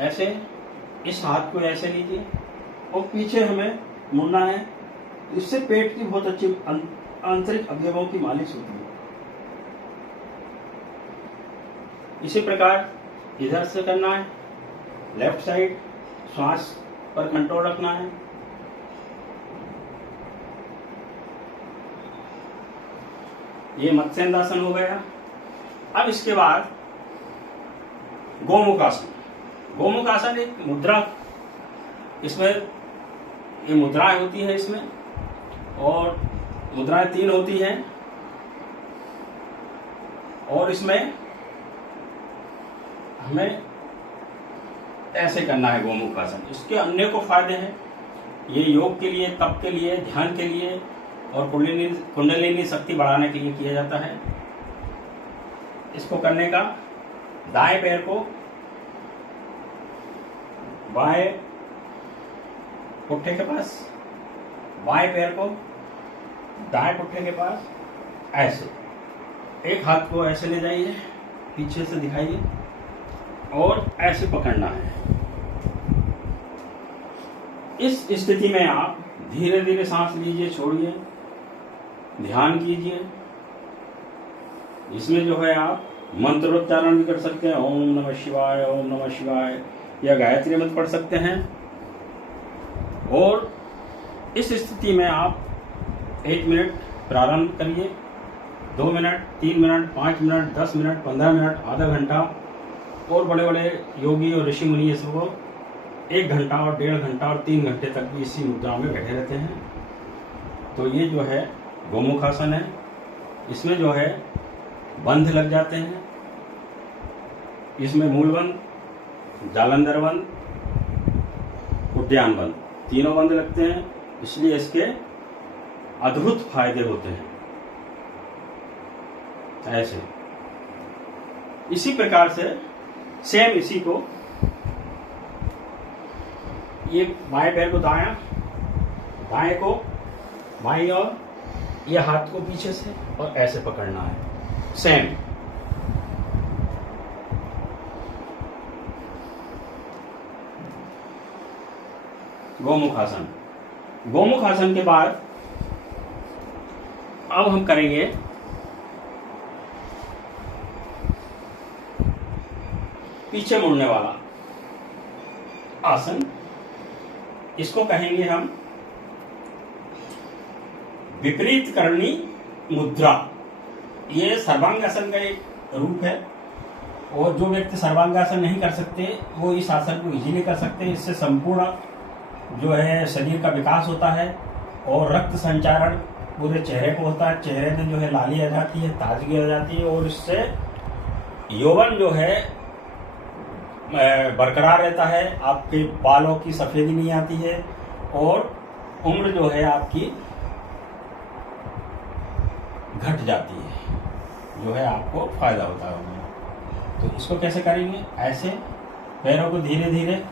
ऐसे इस हाथ को ऐसे लीजिए और पीछे हमें मुड़ना है। इससे पेट की बहुत अच्छी आंतरिक अवयवों की मालिश होती है। इसी प्रकार इधर से करना है, लेफ्ट साइड श्वास पर कंट्रोल रखना है। ये मत्स्येंद्रासन हो गया। अब इसके बाद गोमुख आसन। गोमुख आसन एक मुद्रा, इसमें ये मुद्राएं होती है इसमें, और मुद्राएं 3 होती हैं, और इसमें हमें ऐसे करना है गोमुख आसन। इसके अनेकों फायदे हैं। ये योग के लिए, तप के लिए, ध्यान के लिए और कुंडलिनी शक्ति बढ़ाने के लिए किया जाता है। इसको करने का दाएं पैर को बाएं पुट्ठे के पास, बाएं पैर को दाएं पुट्ठे के पास, ऐसे एक हाथ को ऐसे ले जाइए, पीछे से दिखाइए और ऐसे पकड़ना है। इस स्थिति में आप धीरे धीरे सांस लीजिए, छोड़िए, ध्यान कीजिए। इसमें जो है आप मंत्रोच्चारण भी कर सकते हैं, ओम नमः शिवाय, ओम नमः शिवाय, या गायत्री मंत्र पढ़ सकते हैं। और इस स्थिति में आप 1 मिनट प्रारंभ करिए, 2 minute, 3 minute, 5 minute, 10 minute, 15 minute, आधा घंटा, और बड़े बड़े योगी और ऋषि मुनि इसको 1 घंटा और 1.5 घंटा और 3 घंटे तक भी इसी मुद्रा में बैठे रहते हैं। तो ये जो है गोमुख आसन है। इसमें जो है बंध लग जाते हैं। इसमें मूल बंध, जालंधर बंध, उद्यान बंध, तीनों बंध लगते हैं। इसलिए इसके अद्भुत फायदे होते हैं। ऐसे इसी प्रकार से सेम इसी को, ये बाएं पैर को दायां, बाएं को बाईं ओर, ये हाथ को पीछे से और ऐसे पकड़ना है। सेम गोमुख आसन। गोमुख आसन के बाद अब हम करेंगे पीछे मुड़ने वाला आसन। इसको कहेंगे हम विपरीत करणी मुद्रा। ये सर्वांगासन का एक रूप है, और जो व्यक्ति सर्वांगासन नहीं कर सकते वो इस आसन को इजीली कर सकते हैं। इससे संपूर्ण जो है शरीर का विकास होता है और रक्त संचारण पूरे चेहरे को होता है। चेहरे में जो है लाली आ जाती है, ताजगी आ जाती है, और इससे यौवन जो है बरकरार रहता है। आपके बालों की सफेदी नहीं आती है, और उम्र जो है आपकी घट जाती है, जो है आपको फायदा होता है। तो इसको कैसे करेंगे? ऐसे पैरों को धीरे धीरे,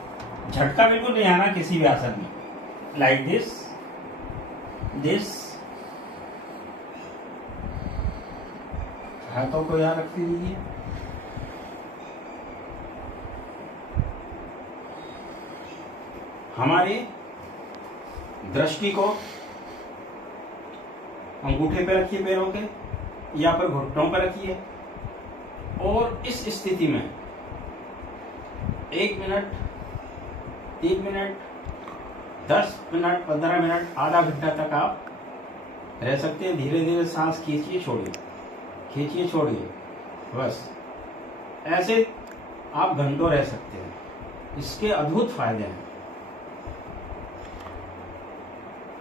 झटका बिल्कुल नहीं आना किसी भी आसन में, लाइक दिस दिस। हाथों को यहाँ रख दीजिए। हमारी दृष्टि को अंगूठे पे रखिए, पैरों के, या पर घुटनों पर रखिए, और इस स्थिति में 1 मिनट, 3 मिनट, 10 मिनट, 15 मिनट, आधा घंटा तक आप रह सकते हैं। धीरे धीरे सांस खींचिए, छोड़िए, खींचिए, छोड़िए, बस ऐसे आप घंटों रह सकते हैं। इसके अद्भुत फायदे हैं।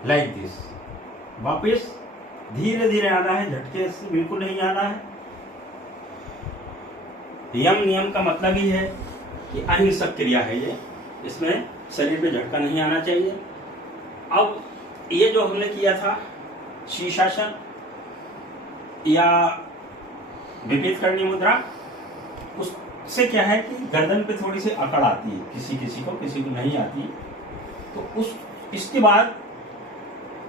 Like this. वापिस धीरे धीरे आना है, झटके से बिल्कुल नहीं आना है। यम नियम का मतलब ही है कि अहिंसक क्रिया है ये, इसमें शरीर पे झटका नहीं आना चाहिए। अब ये जो हमने किया था शीर्षासन या विपरीत करणी मुद्रा, उससे क्या है कि गर्दन पे थोड़ी सी अकड़ आती है, किसी किसी को नहीं आती। तो इसके बाद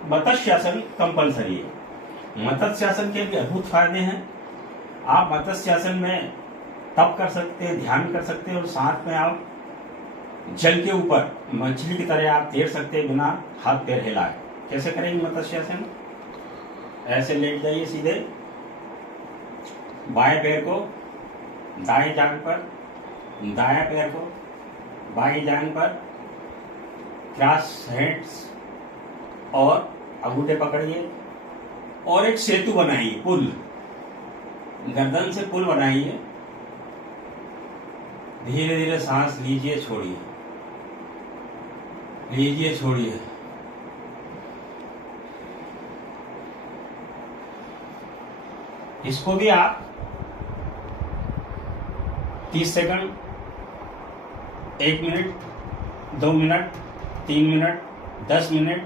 मत्स्यासन कंपलसरी है। मत्स्यासन के भी अद्भुत फायदे हैं। आप मत्स्यासन में तप कर सकते हैं, ध्यान कर सकते हैं, और साथ में आप जल के ऊपर मछली की तरह आप तैर सकते हैं बिना हाथ पैर हिलाए। कैसे करेंगे मत्स्यासन? ऐसे लेट जाइए सीधे, बाएं पैर को दाएं जांघ पर, दायां पैर को बाएं जांघ पर, क्रॉस हैंड्स और अंगूठे पकड़िए और एक सेतु बनाइए, पुल, गर्दन से पुल बनाइए। धीरे धीरे सांस लीजिए, छोड़िए, लीजिए, छोड़िए। इसको भी आप 30 second, 1 minute, 2 minute, 3 minute, 10 minute,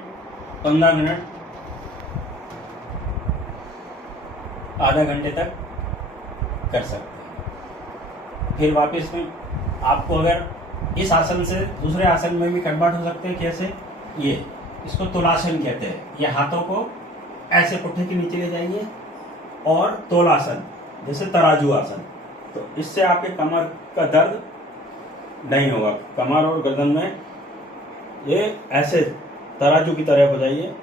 15 minute, आधा घंटे तक कर सकते हैं। फिर वापस में आपको अगर इस आसन से दूसरे आसन में भी कन्वर्ट हो सकते हैं। कैसे? ये इसको तुलासन कहते हैं। ये हाथों को ऐसे पुट्ठे के नीचे ले जाइए और तोलासन, जैसे तराजू आसन, तो इससे आपके कमर का दर्द नहीं होगा। कमर और गर्दन में ये ऐसे तराजू की तरह हो जाइए,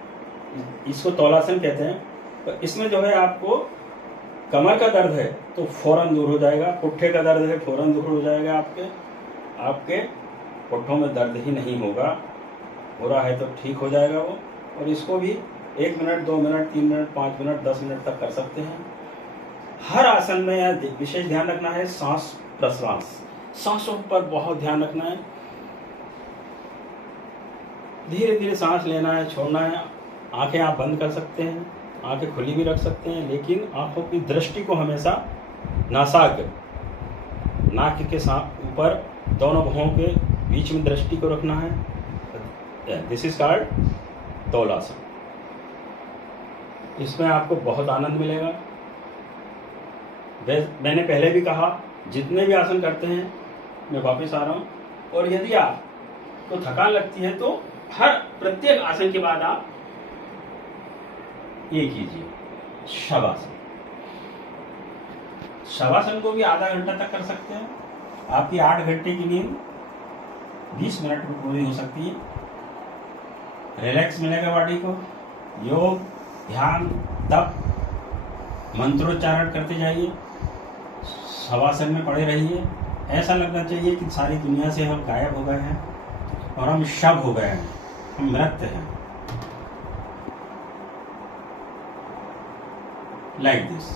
इसको तोलासन कहते हैं। तो इसमें जो है आपको कमर का दर्द है तो फौरन दूर हो जाएगा, पुट्ठे का दर्द है फौरन दूर हो जाएगा, आपके पुट्ठों में दर्द ही नहीं होगा, हो रहा है तो ठीक हो जाएगा वो। और इसको भी 1 minute, 2 minute, 3 minute, 5 minute, 10 minute तक कर सकते हैं। हर आसन में यह विशेष ध्यान रखना है, सांस प्रश्वास, सांसों पर बहुत ध्यान रखना है। धीरे धीरे सांस लेना है, छोड़ना है। आंखें आप बंद कर सकते हैं, आंखें खुली भी रख सकते हैं, लेकिन आंखों की दृष्टि को हमेशा नासाग्र, नाक के ऊपर दोनों भौं के बीच में दृष्टि को रखना है। This is called Tolasana. इसमें आपको बहुत आनंद मिलेगा। मैंने पहले भी कहा, जितने भी आसन करते हैं, मैं वापस आ रहा हूँ, और यदि आपको थकान लगती है तो हर प्रत्येक आसन के बाद आप ये कीजिए, शवासन। शवासन को भी आधा घंटा तक कर सकते हैं। आपकी 8 घंटे की नींद 20 मिनट में पूरी हो सकती है। रिलैक्स मिलेगा बॉडी को। योग, ध्यान, तप, मंत्रोच्चारण करते जाइए, शवासन में पड़े रहिए। ऐसा लगना चाहिए कि सारी दुनिया से हम गायब हो गए हैं और हम शव हो गए हैं, हम मृत हैं। Like this.